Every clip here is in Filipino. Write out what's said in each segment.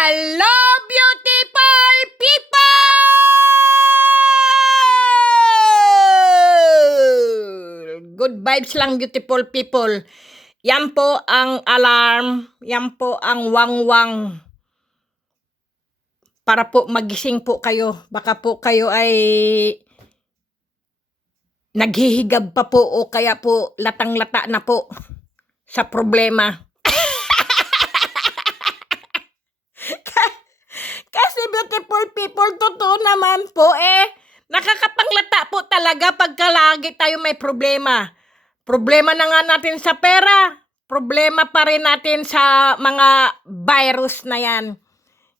Hello, beautiful people! Good vibes lang, beautiful people. Yan po ang alarm, yan po ang wangwang para po magising po kayo. Baka po kayo ay naghihigab pa po o kaya po latang-lata na po sa problema. Kasi beautiful people, totoo naman po nakakapanglata po talaga pagka lagi tayo may problema. Problema na nga natin sa pera, problema pa rin natin sa mga virus na yan.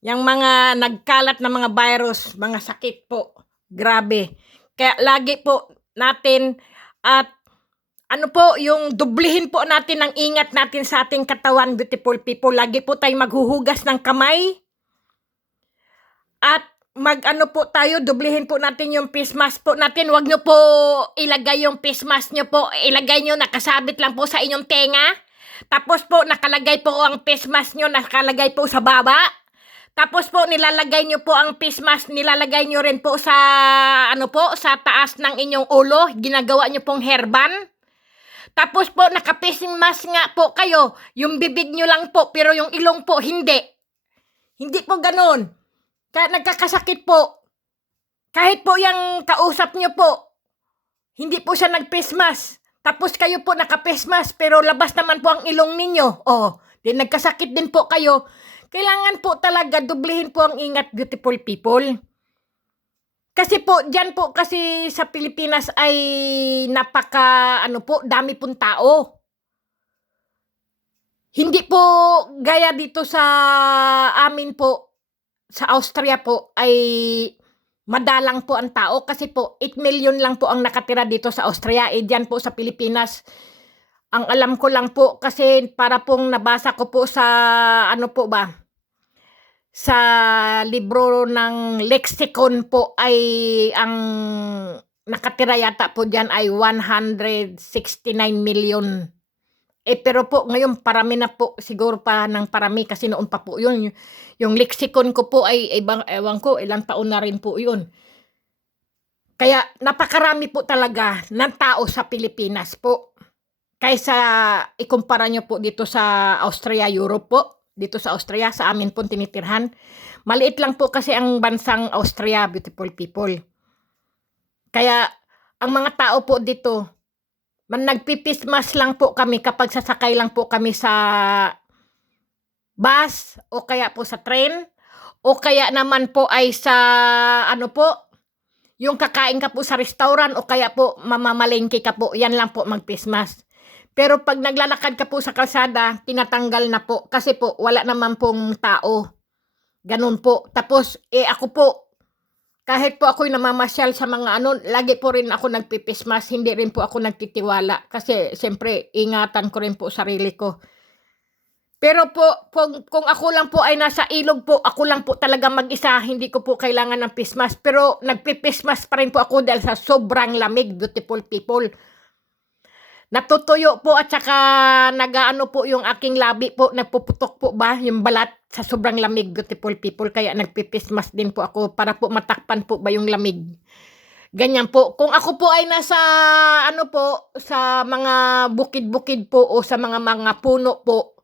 Yung mga nagkalat na mga virus, mga sakit po, grabe. Kaya lagi po natin at yung dublihin po natin ang ingat natin sa ating katawan, beautiful people. Lagi po tayong maghuhugas ng kamay. At po tayo, dublihin po natin yung face mask po natin. Huwag nyo po ilagay yung face mask nyo po. Ilagay nyo, nakasabit lang po sa inyong tenga. Tapos po, nakalagay po ang face mask nyo, nakalagay po sa baba. Tapos po, nilalagay nyo po ang face mask, nilalagay nyo rin po sa, sa taas ng inyong ulo. Ginagawa nyo pong hairband. Tapos po, naka-face mask nga po kayo. Yung bibig nyo lang po, pero yung ilong po, hindi. Hindi po ganun. Kaya nagkakasakit po. Kahit po yung kausap nyo po, hindi po siya nag-face mask. Tapos kayo po naka-face mask, pero labas naman po ang ilong ninyo. Di nagkasakit din po kayo. Kailangan po talaga dublihin po ang ingat, beautiful people. Kasi po, dyan po kasi sa Pilipinas ay dami pong tao. Hindi po gaya dito sa amin po, sa Austria po ay madalang po ang tao kasi po 8 million lang po ang nakatira dito sa Austria. Diyan po sa Pilipinas, ang alam ko lang po kasi para pong nabasa ko po sa sa libro ng lexicon po ay ang nakatira yata po diyan ay 169 million. Pero po ngayon parami na po, siguro pa ng parami kasi noon pa po yun. Yung lexicon ko po ay ewan ko, ilang taon na rin po yun. Kaya napakarami po talaga ng tao sa Pilipinas po. Kaysa ikumpara nyo po dito sa Austria, Europe po. Dito sa Austria, sa amin po tinitirhan. Maliit lang po kasi ang bansang Austria, beautiful people. Kaya ang mga tao po dito, nagpipismas lang po kami kapag sasakay lang po kami sa bus o kaya po sa train o kaya naman po ay sa yung kakain ka po sa restaurant o kaya po mamamalengke ka po, yan lang po magpismas. Pero pag naglalakad ka po sa kalsada, tinatanggal na po kasi po wala naman pong tao. Ganun po. Tapos ako po, kahit po ako'y namamasyal sa mga lagi po rin ako nagpipismas, hindi rin po ako nagtitiwala. Kasi siyempre, ingatan ko rin po sarili ko. Pero po, kung ako lang po ay nasa ilog po, ako lang po talaga mag-isa, hindi ko po kailangan ng pismas. Pero nagpipismas pa rin po ako dahil sa sobrang lamig, beautiful people. Natutuyo po at saka po yung aking labi po, nagpuputok po ba yung balat sa sobrang lamig, beautiful people. Kaya nagpipismas din po ako para po matakpan po ba yung lamig. Ganyan po. Kung ako po ay nasa sa mga bukid-bukid po o sa mga puno po,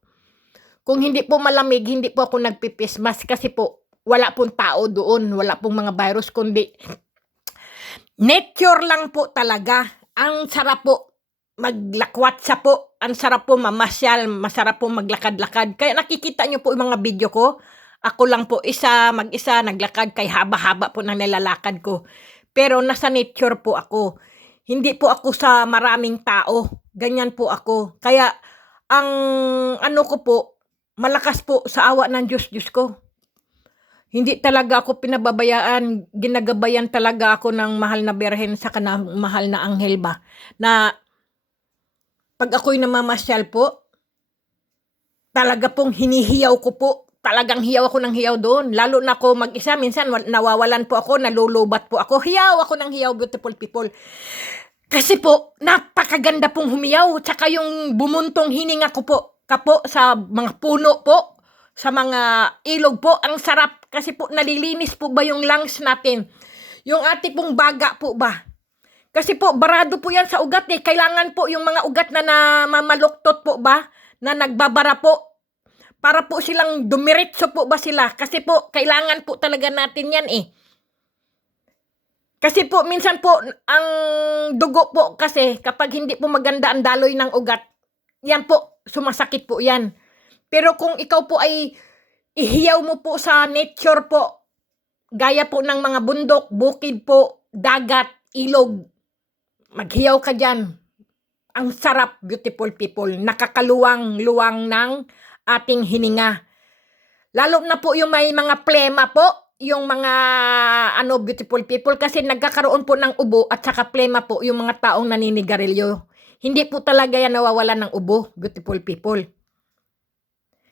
kung hindi po malamig, hindi po ako nagpipismas kasi po wala pong tao doon, wala pong mga virus, kundi nature lang po talaga. Ang sarap po maglakwatsa po, ang sarap po mamasyal, masarap po maglakad-lakad. Kaya nakikita nyo po yung mga video ko, ako lang po mag-isa naglakad, kay haba-haba po ng nilalakad ko. Pero nasa nature po ako. Hindi po ako sa maraming tao. Ganyan po ako. Kaya ang ko po, malakas po sa awa ng Diyos ko. Hindi talaga ako pinababayaan, ginagabayan talaga ako ng mahal na Birhen sa kanang mahal na anghel ba. Na pag ako'y namamasyal po, talaga pong hinihiyaw ko po. Talagang hiyaw ako ng hiyaw doon. Lalo na ako mag-isa. Minsan nawawalan po ako, nalulubat po ako. Hiyaw ako ng hiyaw, beautiful people. Kasi po, napakaganda pong humiyaw. Tsaka yung bumuntong hininga ko po, kapo sa mga puno po. sa mga ilog po. Ang sarap kasi po nalilinis po ba yung lungs natin. Yung ating pong baga po ba. Kasi po barado po yan sa ugat eh. Kailangan po yung mga ugat na namamaluktot po ba, na nagbabara po, para po silang dumiretso po ba sila. Kasi po kailangan po talaga natin yan eh. Kasi po minsan po ang dugo po kasi kapag hindi po maganda ang daloy ng ugat, yan po, sumasakit po yan. Pero kung ikaw po ay ihiyaw mo po sa nature po, gaya po ng mga bundok, bukid po, dagat, ilog, maghiyaw ka dyan. Ang sarap, beautiful people. Nakakaluwang-luwang ng ating hininga. Lalo na po yung may mga plema po, yung mga beautiful people, kasi nagkakaroon po ng ubo at saka plema po yung mga taong naninigarilyo. Hindi po talaga yan nawawalan ng ubo, beautiful people.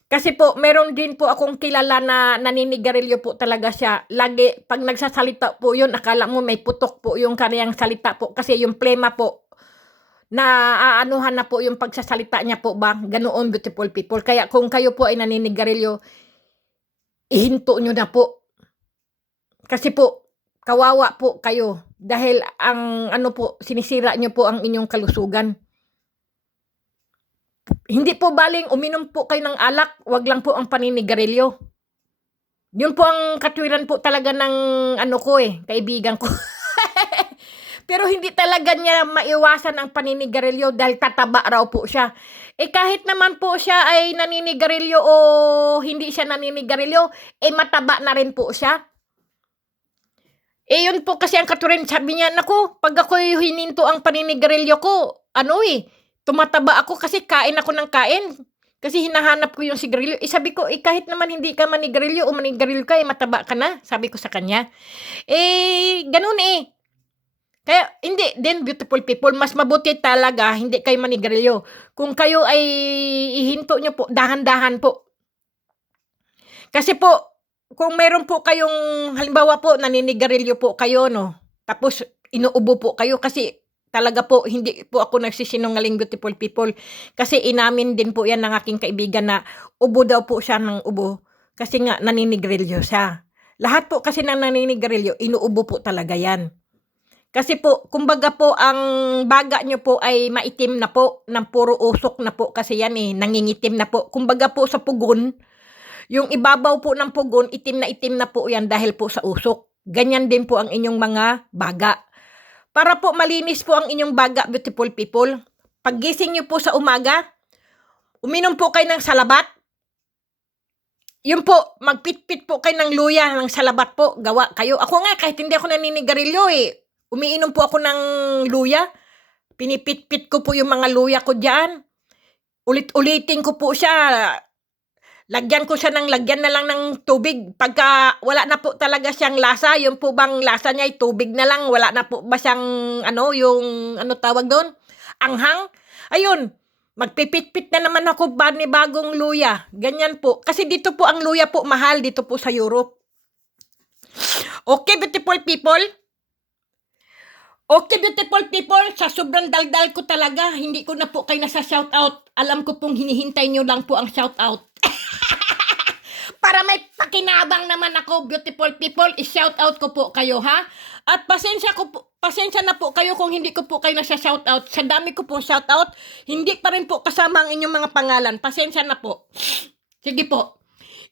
Kasi po, meron din po akong kilala na naninigarilyo po talaga siya. Lagi, pag nagsasalita po yun, akala mo may putok po yung kaniyang salita po. Kasi yung plema po, na aanuhan na po yung pagsasalita niya po ba. Ganoon, beautiful people. Kaya kung kayo po ay naninigarilyo, ihinto nyo na po. Kasi po, kawawa po kayo. Dahil ang sinisira nyo po ang inyong kalusugan. Hindi po baling uminom po kayo ng alak, wag lang po ang paninigarilyo. Yun po ang katwiran po talaga ng kaibigan ko. Pero hindi talaga niya maiwasan ang paninigarilyo dahil tataba raw po siya. Kahit naman po siya ay naninigarilyo o hindi siya naninigarilyo, mataba na rin po siya. Yun po kasi ang katwiran, sabi niya, naku, pag ako'y hininto ang paninigarilyo ko, tumataba ako kasi kain ako ng kain. Kasi hinahanap ko yung sigarilyo. Sabi ko, kahit naman hindi ka manigarilyo o manigarilyo ka, mataba ka na. Sabi ko sa kanya. Ganun eh. Kaya, hindi din, beautiful people, mas mabuti talaga, hindi kayo manigarilyo. Kung kayo ay ihinto nyo po, dahan-dahan po. Kasi po, kung meron po kayong, halimbawa po, naninigarilyo po kayo, no? Tapos, inuubo po kayo kasi, talaga po, hindi po ako nagsisinungaling, beautiful people. Kasi inamin din po yan ng aking kaibigan na ubo daw po siya ng ubo. Kasi nga, naninigarilyo siya. Lahat po kasi ng naninigarilyo, inuubo po talaga yan. Kasi po, kumbaga po, ang baga nyo po ay maitim na po, ng puro usok na po kasi yan nangingitim na po. Kumbaga po sa pugon, yung ibabaw po ng pugon, itim na po yan dahil po sa usok. Ganyan din po ang inyong mga baga. Para po malinis po ang inyong baga, beautiful people, paggising nyo po sa umaga, uminom po kayo ng salabat. Yun po, magpitpit po kayo ng luya ng salabat po, gawa kayo. Ako nga, kahit hindi ako naninigarilyo umiinom po ako ng luya. Pinipitpit ko po yung mga luya ko dyan. Ulit-ulitin ko po siya. Lagyan ko siya lagyan na lang ng tubig. Pagka wala na po talaga siyang lasa, yung po bang lasa niya ay tubig na lang, wala na po ba siyang tawag doon? Anghang? Ayun, magpipitpit na naman ako bagong luya. Ganyan po. Kasi dito po ang luya po mahal dito po sa Europe. Okay, beautiful people? Okay, beautiful people, sa sobrang daldal ko talaga, hindi ko na po kayo nasa shoutout. Alam ko pong hinihintay nyo lang po ang shoutout. Para may pakinabang naman ako, beautiful people, i-shoutout ko po kayo, ha? At pasensya na po kayo kung hindi ko po kayo nasa shoutout. Sa dami ko pong shoutout, hindi pa rin po kasama ang inyong mga pangalan. Pasensya na po. Sige po.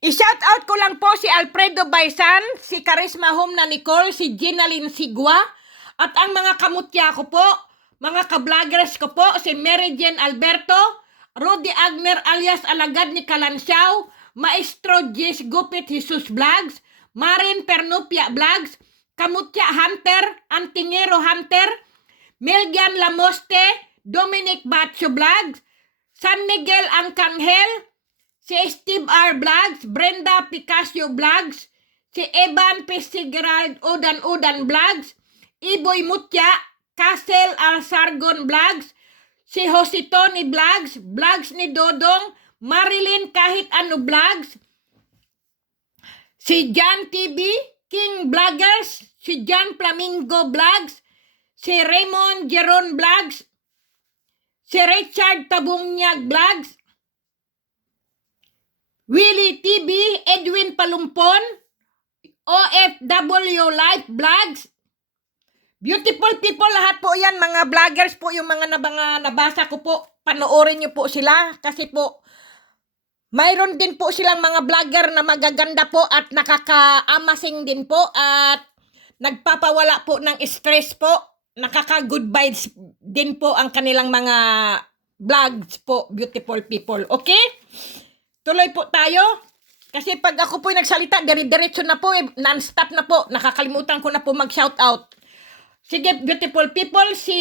I-shoutout ko lang po si Alfredo Baisan, si Charisma Home na Nicole, si Ginalyn Sigua, at ang mga kamutya ko po, mga ka-vloggers ko po, si Mary Jane Alberto, Rudy Agner alias Alagad ni Kalansiaw, Maestro Jess Gupit Jesus Vlogs, Marin Pernupia Vlogs, Kamutya Hunter, Antingero Hunter, Melgian Lamoste, Dominic Batcho Vlogs, San Miguel Angkanghel, si Steve R. Vlogs, Brenda Picasso Vlogs, si Evan Pesigerald Udan Vlogs, Iboy Mutya, Castle Alsargon Vlogs, si Jose Tony Vlogs, Vlogs ni Dodong, Marilyn Kahit Ano Vlogs, si John TV, King Vloggers, si John Flamingo Vlogs, si Raymond Geron Vlogs, si Richard Tabungyag Vlogs, Willie TV, Edwin Palumpon, OFW Life Vlogs. Beautiful people, lahat po yan, mga vloggers po, yung mga nabasa ko po, panoorin nyo po sila, kasi po, mayroon din po silang mga vlogger na magaganda po at nakaka-amasing din po, at nagpapawala po ng stress po, nakaka-good vibes din po ang kanilang mga vlogs po, beautiful people, okay? Tuloy po tayo. Kasi pag ako po nagsalita, dire-diretso na po, non-stop na po, nakakalimutan ko na po mag-shoutout. Sige, beautiful people, si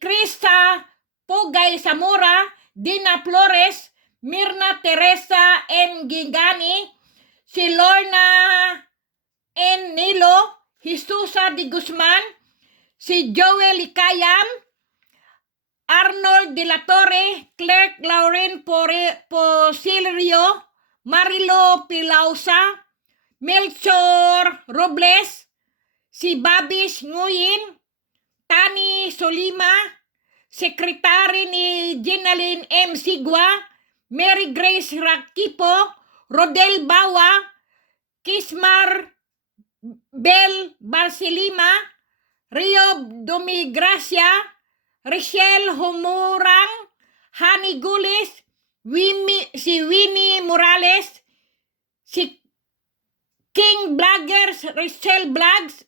Krista Pugay Zamora, Dina Flores, Mirna Teresa M. Gigani, si Lorna N. Nilo, Jesusa de Guzman, si Joel Ikayam, Arnold de la Torre, Clerk Lauren Posilrio, Marilo Pilausa, Melchor Robles, si Babis Nguyen, Tani Solima, Sekretary ni Jenaline M. Sigwa, Mary Grace Rakipo, Rodel Bawa, Kismar Bel Barcelima, Rio Domigracia, Richelle Humurang, Hani Gulis, si Winnie Morales, si King Vloggers, Richelle Vlogs,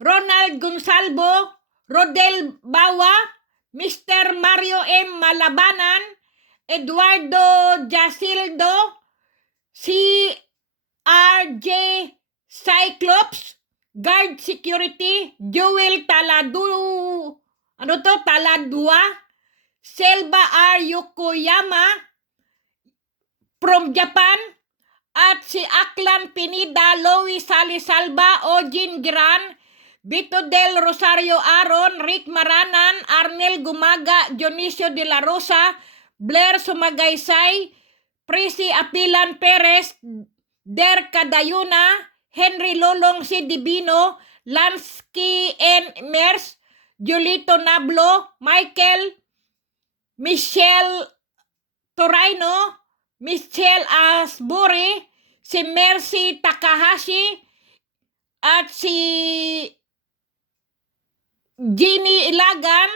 Ronald Gonsalvo, Rodel Bawa, Mr. Mario M. Malabanan, Eduardo Jasildo, si RJ Cyclops, Guard Security, Joel Taladua, Selva R. Yokoyama from Japan, at si Aklan Pinida, Lois Salisalba, Ojin Giran, Vito del Rosario Aron, Rick Maranan, Arnel Gumaga, Dionisio de la Rosa, Blair Sumagaysay, Prisi Apilan Perez, Der Cadayuna, Henry Lolong C. Divino, Lansky N. Mers, Julito Nablo, Michael, Michelle Toraino, Michelle Asbury, si Mercy Takahashi, at si Ginny Ilagan,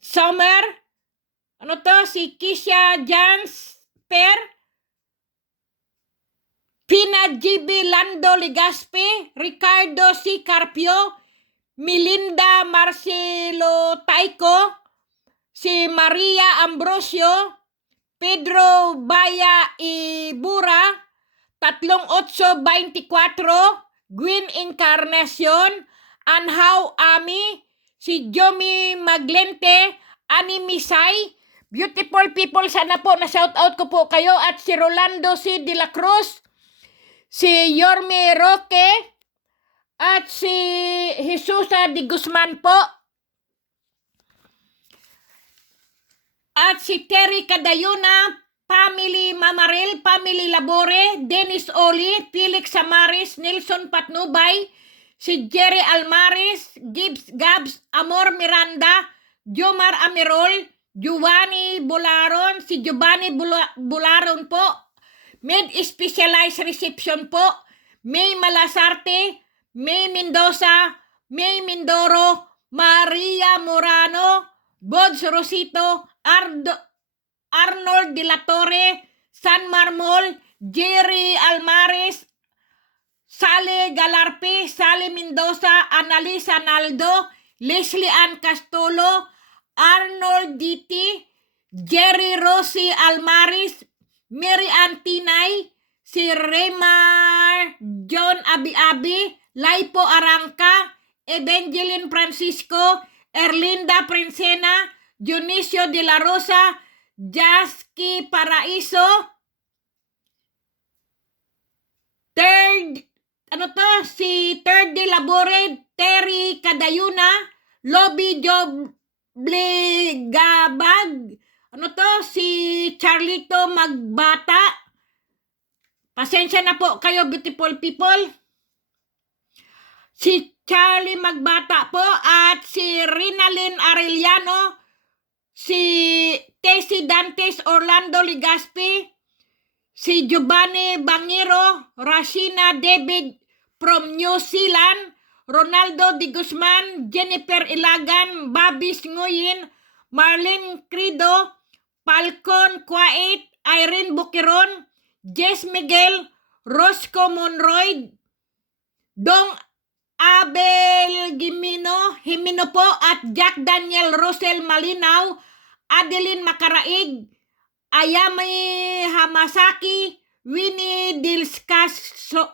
Summer, si Kisha Jansper, Pina GB Lando Ligaspi, Ricardo C. Carpio, Melinda Marcelo Taiko, si Maria Ambrosio, Pedro Baya Ibura, 3824, Gwen Encarnacion, Anhaw Ami, si Jomi Maglente, Ani Misay, beautiful people, sana po na shoutout ko po kayo, at si Rolando C. De la Cruz, si Yorme Roque, at si Jesusa de Guzman po, at si Terry Cadayuna, Family Mamaril, Family Labore, Dennis Oli, Felix Samaris, Nelson Patnubay, si Jerry Almaris, Gibbs Gabs, Amor Miranda, Jomar Amirol, Giovanni Bularon, si Giovanni Bularon po, Med Specialized Reception po, May Malasarte, May Mendoza, May Mindoro, Maria Morano, Bods Rosito, Arnold de la Torre, San Marmol, Jerry Almares, Sale Galarpe, Sale Mendoza, Analisa Naldo, Leslie Ann Castolo, Arnold Diti, Jerry Rossi Almaris, Mary Ann Tinay, si Remar John Abi-Abi, Laipo Arangka, Evangeline Francisco, Erlinda Princena, Dionisio de la Rosa, Jaski Paraiso, si Third de Labore, Terry Cadayuna, Lobby Joblegabag, si Charlito Magbata. Pasensya na po kayo, beautiful people. Si Charlie Magbata po, at si Rinalyn Arellano, si Tessie Dantes Orlando Ligaspi, si Giovanni Bangiro, Rashina David from New Zealand, Ronaldo de Guzman, Jennifer Ilagan, Babis Nguyen, Marlene Crido, Falcon Kuwait, Irene Bukiron, Jess Miguel, Roscoe Monroy, Dong Abel Himino po at Jack Daniel Rosel Malinaw, Adeline Makaraig, Ayami Hamasaki, Winnie Discalso,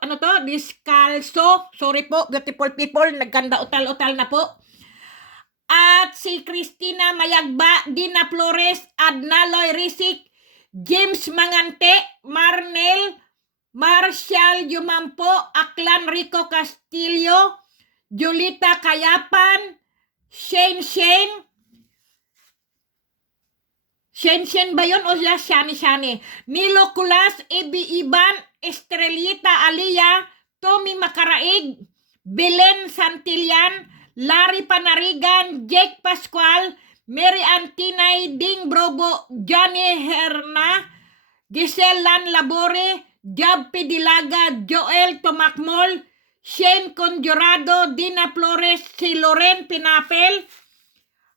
sorry po, beautiful people, nagkanda utal-utal na po. At si Christina Mayagba, Dina Flores, Adnaloy Risik, James Mangante, Marnel, Marshall Yumampo, Aklan Rico Castillo, Julita Kayapan, Shane ba yun o Shani? Nilo Kulas, Ebi Iban, Estrelita Alia, Tommy Makaraig, Belen Santillan, Larry Panarigan, Jake Pascual, Mary Antinay, Ding Brobo, Johnny Herna, Giselle Lan Labore, Jab Pedilaga, Joel Tomakmol, Shane Conjurado, Dina Flores, si Loren Pinapel,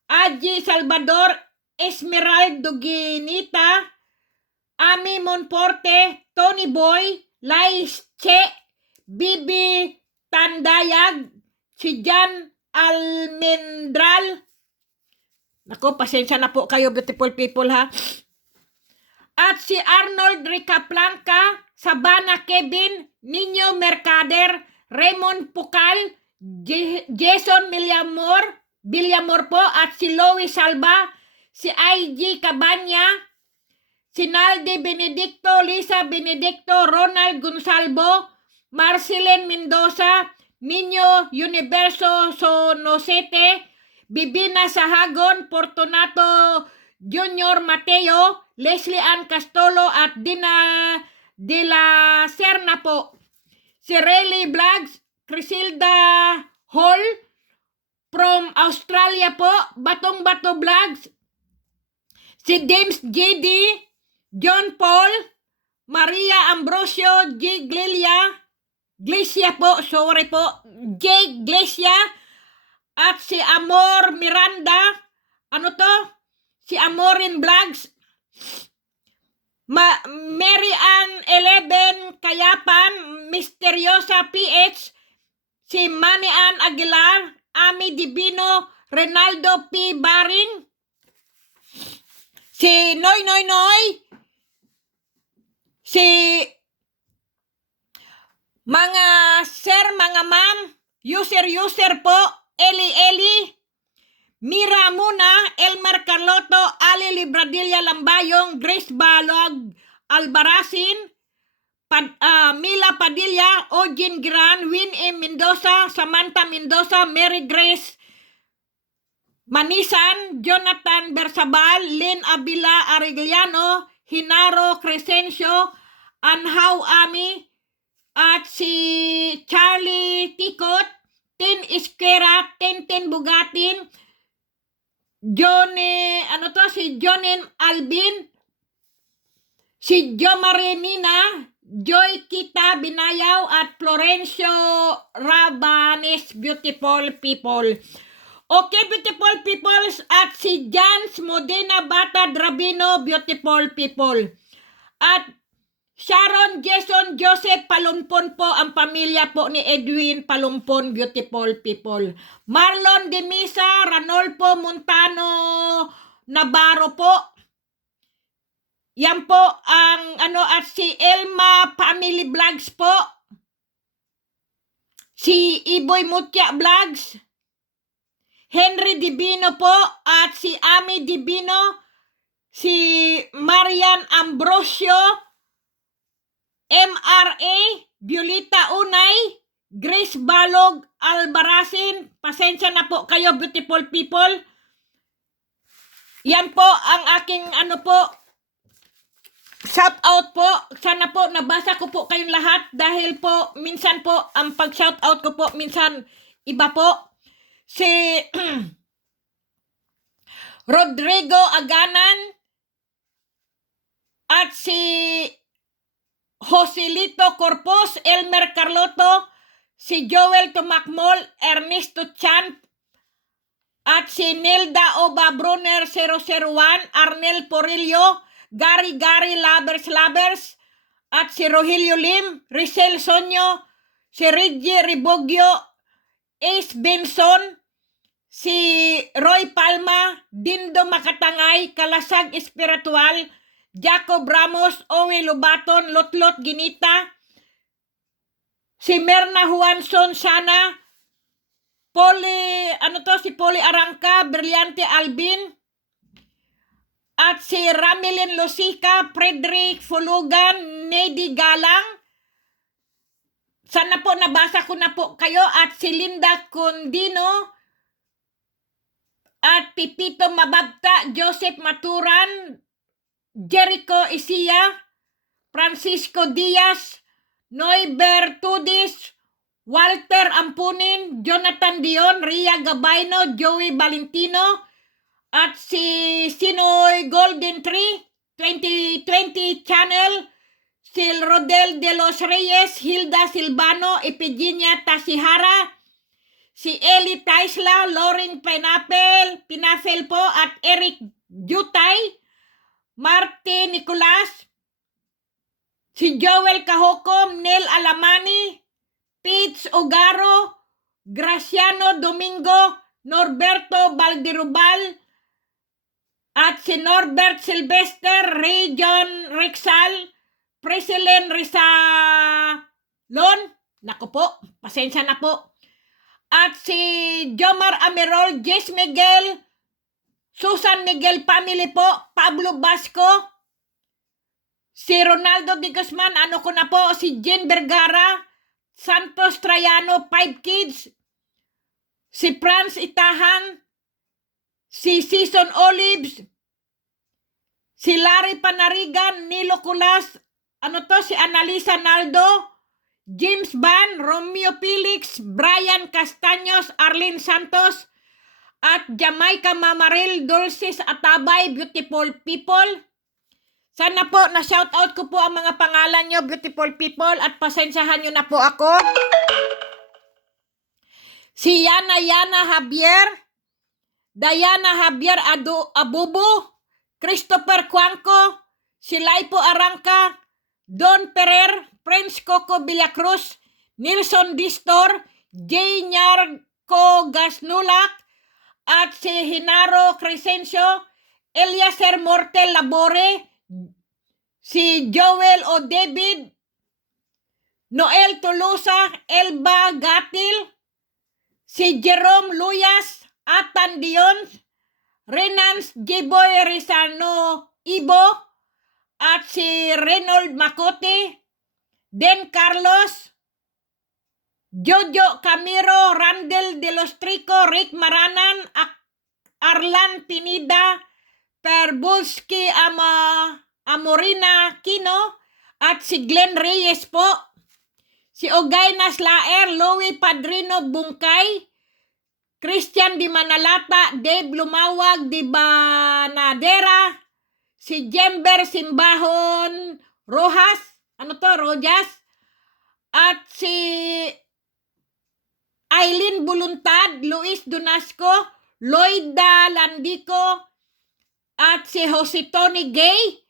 Aji Salvador, Esmeralda Duginita, Ami Monforte, Tony Boy, Lais Che, Bibi Tandayag, si Jan Almendral. Nako, pasensya na po kayo, beautiful people, ha. At si Arnold Ricaplanca, Sabana Kevin, Nino Mercader, Raymond Pukal, Jason Villamor po, at si Louie Salva, si IG Cabanya, si Naldi Benedicto, Lisa Benedicto, Ronald Gonsalvo, Marceline Mendoza, Nino Universo Sonosete, Bibina Sahagon, Fortunato Junior Mateo, Leslie Ann Castolo at Dina de la Serna po. Si Rayleigh Vlogs, Crisilda Hall from Australia po, Batong Bato Vlogs, si James JD, John Paul, Maria Ambrosio, J. Glesia po, sorry po, J. Glesia, at si Amor Miranda, si Amorin Vlogs, Mary Ann 11 Kayapan, Misteriosa PH, si Manny Ann Aguilar, Ami Divino, Renaldo P. Baring, si Noy, si mga sir, mga ma'am, user po, Eli, Mira Muna, Elmer Carloto, Ali Libradilla Lambayong, Grace Balog, Albarazin, Mila Padilla, Ojin Gran, Win M. Mendoza, Samantha Mendoza, Mary Grace Manisan, Jonathan Bersabal, Lynn Abila Arellano, Hinaro Crescencio, Anhaw Ami, at si Charlie Tikot, Tin Iskera, Tintin Bugatin, si Jonin Albin, si Jo Marinina, Joy Kita Binayaw, at Florencio Rabanes, beautiful people. Okay, beautiful people, at si Jans Modena Bata Drabino, beautiful people. At Sharon Jason Joseph Palumpon po, ang pamilya po ni Edwin Palumpon, beautiful people. Marlon de Misa, Ranolfo Montano Navarro po. Yan po ang at si Elma Family Vlogs po. Si Iboy Mutya Vlogs. Henry Divino po, at si Ami Divino, si Marian Ambrosio, MRA, Violeta Unay, Grace Balog, Albarazin, pasensya na po kayo, beautiful people. Yan po ang aking shout out po. Sana po nabasa ko po kayong lahat, dahil po minsan po ang pag shout out ko po minsan iba po. Si Rodrigo Aganan, at si Joselito Corpus, Elmer Carloto, si Joel Tumakmol, Ernesto Chan, at si Nelda Oba Brunner 001, Arnel Porillo, Gary Lovers, at si Rogelio Lim, Rizal Sonyo, si Reggie Ribogio, Ace Benson, si Roy Palma, Dindo Makatangay, Kalasag Espiritual, Jacob Ramos, Owe Lobaton, Lotlot Ginita, si Merna Juanson Sana, si Poli Arangka, Brillante Albin, at si Ramelin Losica, Frederick Fulugan, Nedy Galang. Sana po nabasa ko na po kayo, at si Linda Condino, at Pipito Mababta, Joseph Maturan, Jericho Isia, Francisco Diaz, Noy Bertudis, Walter Ampunin, Jonathan Dion, Ria Gabayno, Joey Valentino, at si Sinoy Golden Tree, 2020 Channel, si Rodel de los Reyes, Hilda Silvano, Epigenia Tasihara, si Eli Taisla, Loring Pinafel po, at Eric Jutay, Martin Nicolas, si Joel Cahokom, Nel Alamani, Pete Ogaro, Graciano Domingo, Norberto Valderubal, at si Norbert Sylvester, Ray John Rexal, President Rizalon, naku po, pasensya na po, at si Jomar Amerol, Jess Miguel, Susan Miguel Family po, Pablo Basco, si Ronaldo Di Guzman, si Jen Vergara, Santos Traiano, 5 Kids, si Franz Itahan, si Season Olives, si Larry Panarigan, Nilo Culas, si Analisa Naldo, James Van, Romeo Felix, Brian Castaños, Arlene Santos, at Jamaica Mamaril, Dulces Atabay, Beautiful People. Sana po na-shoutout ko po ang mga pangalan nyo, beautiful people, at pasensyahan nyo na po ako. Si Yana Javier, Diana Javier Abubu, Christopher Cuanco, si Laipo Arangka, Don Perer, Prince Coco Villacruz, Nilson Distor, J. Nyarco Gasnulak, at si Hinaro Crescencio, Eliezer Mortel Labore, si Joel O. David, Noel Tolosa, Elba Gatil, si Jerome Luyas, Atan Dion, Renans Jiboy Rizano Ibo, at si Reynold Macote, Den Carlos, Jojo Camiro, Randel de los Trico, Rick Maranan, Arlan Pinida, Perbulski Amorina Kino, at si Glenn Reyes po, si Ogay Naslaer, Louie Padrino Bungkay, Christian Di Manalata, Dave Lumawag Di Banadera, si Jember Simbahon Rojas, Rojas, at si Aileen Buluntad, Luis Donasco, Loida Landico, at si Jose Tony Gay,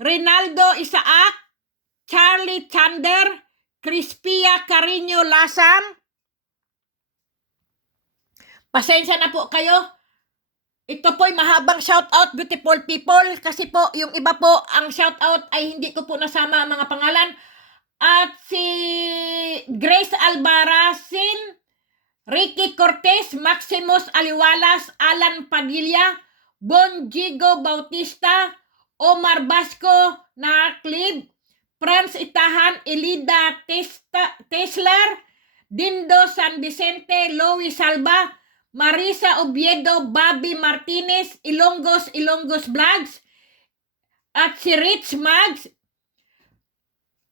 Rinaldo Isaac, Charlie Chander, Crispia Carino Lasam. Pasensya na po kayo. Ito po'y mahabang shoutout, beautiful people, kasi po yung iba po ang shoutout ay hindi ko po nasama ang mga pangalan. At si Grace Albarazin, Ricky Cortez, Maximus Aliwalas, Alan Padilla, Bon Gigo Bautista, Omar Basco Narclid, Franz Itahan, Elida Teslar, Dindo San Vicente, Louis Salva, Marisa Oviedo, Bobby Martinez, Ilongos Vlogs, at si Rich Mags,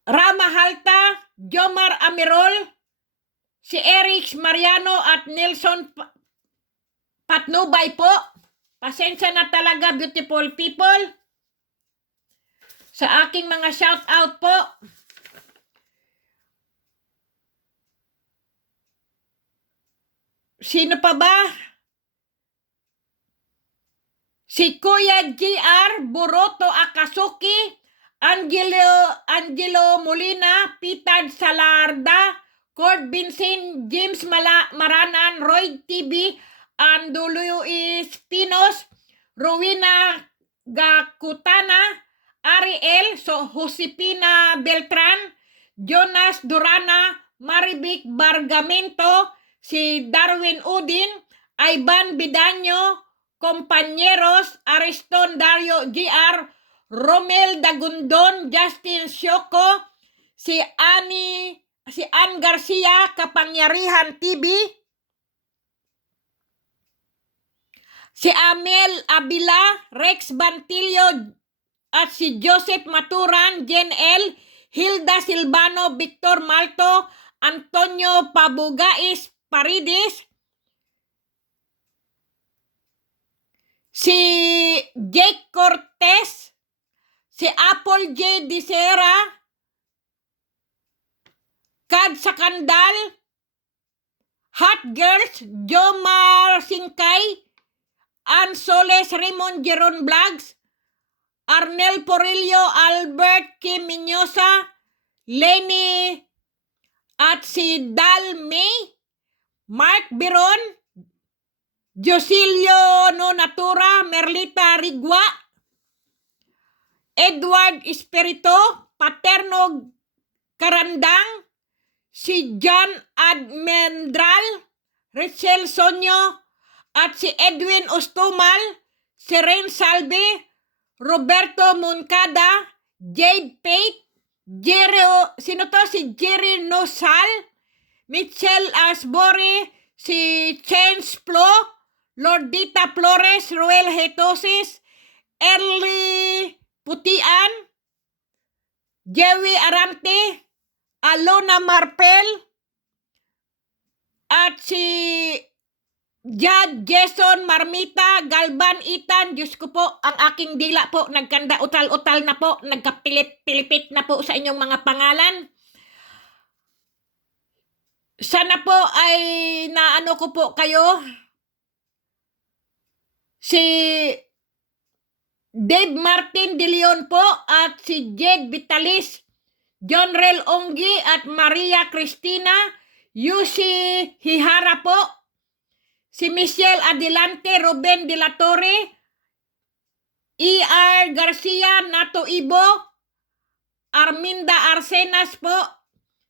Rama Halta, Jomar Amirol, si Eric Mariano at Nelson Patnubay po. Pasensya na talaga, beautiful people, sa aking mga shout out po. Sino pa ba? Si Kuya G.R. Boroto Akasuki, Angelo Molina, Peter Salarda, Cord Vincent, James Maranan, Roy TV, Anduluyo Espinos, Rowena Gakutana, Ariel, Josepina Beltran, Jonas Durana, Marivic Bargamento, si Darwin Udin, Ivan Bidaño, Compañeros, Ariston Dario G.R., Romel Dagundon, Justin Syoko, si Ann Garcia, Kapangyarihan TV, si Amel Abila, Rex Bantilio, at si Joseph Maturan, Jen L., Hilda Silvano, Victor Malto, Antonio Pabugais Paridis, si Jake Cortez, si Apple J. Disera, Kad Sakandal, Hot Girls, Jomar Singkay, Ann Soles, Raymond Jeron Vlogs, Arnel Porillo, Albert Kim Minyosa, Lenny, at si Dal May, Mark Biron, Josilio No Natura, Merlita Rigwa, Edward Espirito, Paterno Karandang, si John Admendral, Rachel Sonyo, at si Edwin Ostumal, si Ren Salve, Roberto Moncada, Jade Pate, si Jerry Nosal, Michelle Asbore, si Chance Flo, Lordita Flores, Roel Hetosis, Early Putian, Jewi Arante, Alona Marpel, at si Jad Jason Marmita, Galban Itan. Diyos ko po, ang aking dila po, nagkanda utal-utal na po, nagkapilip-pilipit na po sa inyong mga pangalan. Sana po ay naano ko po kayo. Si Dave Martin De Leon po, at si Jed Vitalis, John Rel Onggi, at Maria Cristina, Yusi Hihara po, si Michelle Adelante, Ruben De La Torre, E.R. Garcia, Nato Ibo, Arminda Arsenas po,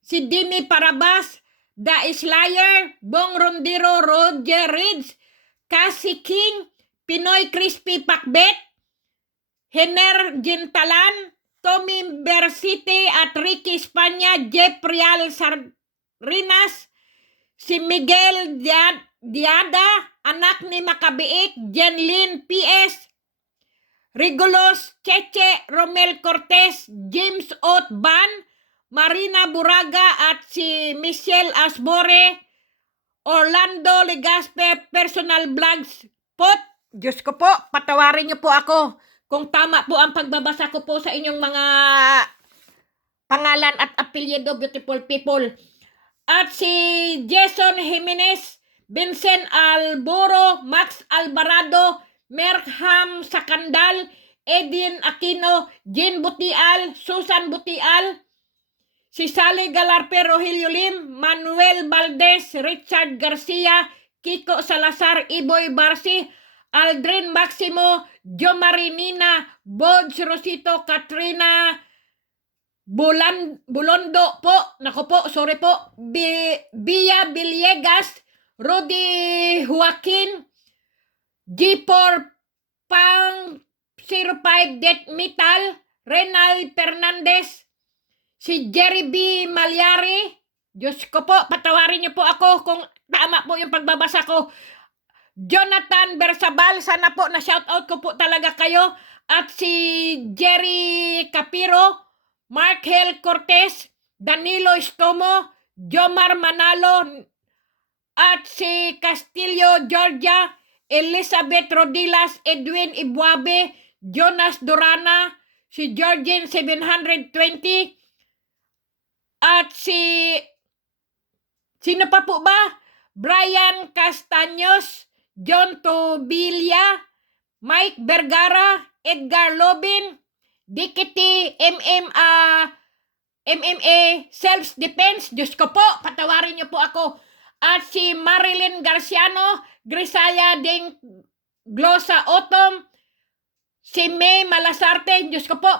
si Dimi Parabas, The Slayer, Bong Rondero, Roger Ridge, Cassie King, Pinoy Crispy Pakbet, Hener Gintalan, Tommy Bersite, at Ricky Espanya, Jeff Real Sarinas, si Miguel Diada, anak ni Makabiik, Jenlyn P.S., Regulos Cheche, Romel Cortez, James Ott Ban, Marina Buraga, at si Michelle Asbore, Orlando Legaspe, Personal Vlogs Pot. Diyos ko po, patawarin niyo po ako kung tama po ang pagbabasa ko po sa inyong mga pangalan at apelyido, beautiful people. At si Jason Jimenez, Vincent Alboro, Max Alvarado, Merham Sakandal, Edin Aquino, Jean Butial, Susan Butial, si Sally Galarpe, Rogelio Lim, Manuel Valdez, Richard Garcia, Kiko Salazar, Iboy Barsi, Aldrin Maximo, Jo Marinina, Bodge Rosito, Katrina Bulondo po, nako po, sorry po, Bia Villegas, Rudy Joaquin, G4 Pang 05 Det Metal, Renal Fernandez, si Jerry B. Malyari. Diyos ko po, patawarin niyo po ako kung tama po yung pagbabasa ko. Jonathan Bersabal, sana po na shoutout ko po talaga kayo. At si Jerry Capiro, Markel Cortez, Danilo Estomo, Jomar Manalo, at si Castillo Georgia, Elizabeth Rodilas, Edwin Ibuabe, Jonas Durana, si Georgian 720, at si sino pa po ba? Brian Castaños, John Tobilla, Mike Vergara, Edgar Lobin, Dikiti, MMA Self-Defense, Diyos ko po, patawarin niyo po ako. At si Marilyn Garciano, Grisaya Ding Glosa Otom, si May Malasarte, Diyos ko po,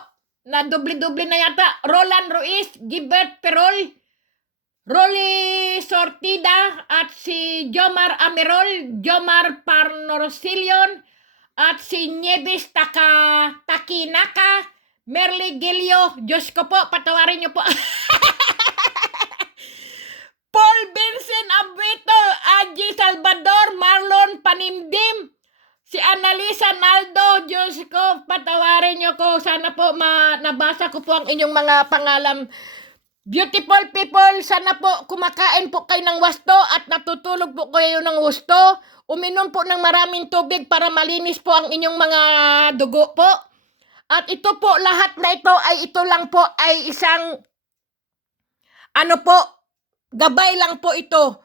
na doble-doble na yata. Roland Ruiz, Gilbert Perol, Rolly Sortida, at si Jomar Amerol, Jomar Parnorsilyon, at si Nieves Takinaka, Merly Gilio, Diyos ko po, patawarin niyo po. Paul Vincent Abuito, Aji Salvador, Marlon Panimdim, si Annalisa Naldo, Diyos ko, patawarin niyo ko. Sana po nabasa ko po ang inyong mga pangalan. Beautiful people, sana po kumakain po kayo ng wasto at natutulog po kayo ng gusto. Uminom po ng maraming tubig para malinis po ang inyong mga dugo po. At ito po, lahat na ito lang po ay isang gabay lang po ito.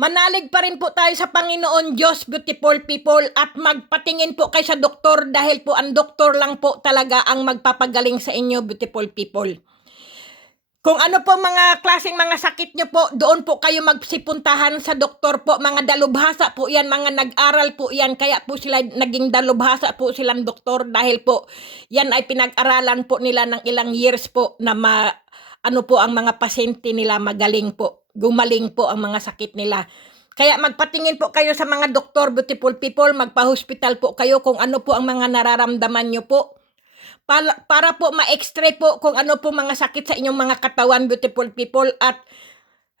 Manalig pa rin po tayo sa Panginoon Diyos, beautiful people, at magpatingin po kayo sa doktor dahil po ang doktor lang po talaga ang magpapagaling sa inyo, beautiful people. Kung ano po mga klaseng mga sakit nyo po, doon po kayo magsipuntahan sa doktor po. Mga dalubhasa po yan, mga nag-aral po yan. Kaya po sila naging dalubhasa po silang doktor dahil po yan ay pinag-aralan po nila ng ilang years po na ang mga pasyente nila magaling po. Gumaling po ang mga sakit nila. Kaya magpatingin po kayo sa mga doktor, beautiful people. Magpa-hospital po kayo kung ano po ang mga nararamdaman nyo po. Para po ma-x-ray po kung ano po mga sakit sa inyong mga katawan, beautiful people, at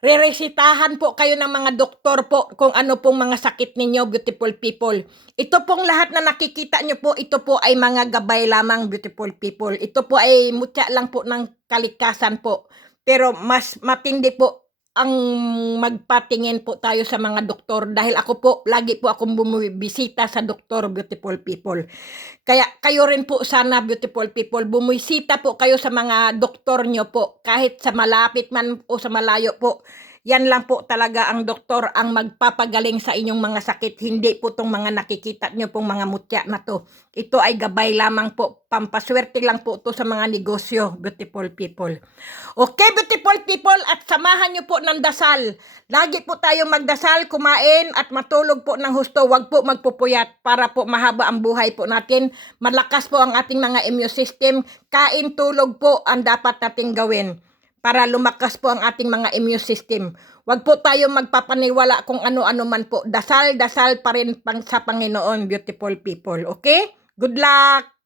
reresitahan po kayo ng mga doktor po kung ano pong mga sakit ninyo, beautiful people. Ito pong lahat na nakikita nyo po, ito po ay mga gabay lamang, beautiful people. Ito po ay mutya lang po ng kalikasan po. Pero mas matindi po ang magpatingin po tayo sa mga doktor dahil ako po, lagi po akong bumibisita sa doktor, beautiful people. Kaya kayo rin po sana, beautiful people, bumisita po kayo sa mga doktor nyo po, kahit sa malapit man o sa malayo po. Yan lang po talaga ang doktor ang magpapagaling sa inyong mga sakit. Hindi po itong mga nakikita nyo pong mga mutya na to. Ito ay gabay lamang po. Pampaswerte lang po to sa mga negosyo, beautiful people. Okay, beautiful people, at samahan nyo po ng dasal. Lagi po tayo magdasal, kumain at matulog po ng husto. Huwag po magpupuyat para po mahaba ang buhay po natin. Malakas po ang ating mga immune system. Kain, tulog po ang dapat nating gawin para lumakas po ang ating mga immune system. Huwag po tayo magpapaniwala kung ano-ano man po. Dasal pa rin sa Panginoon, beautiful people. Okay? Good luck!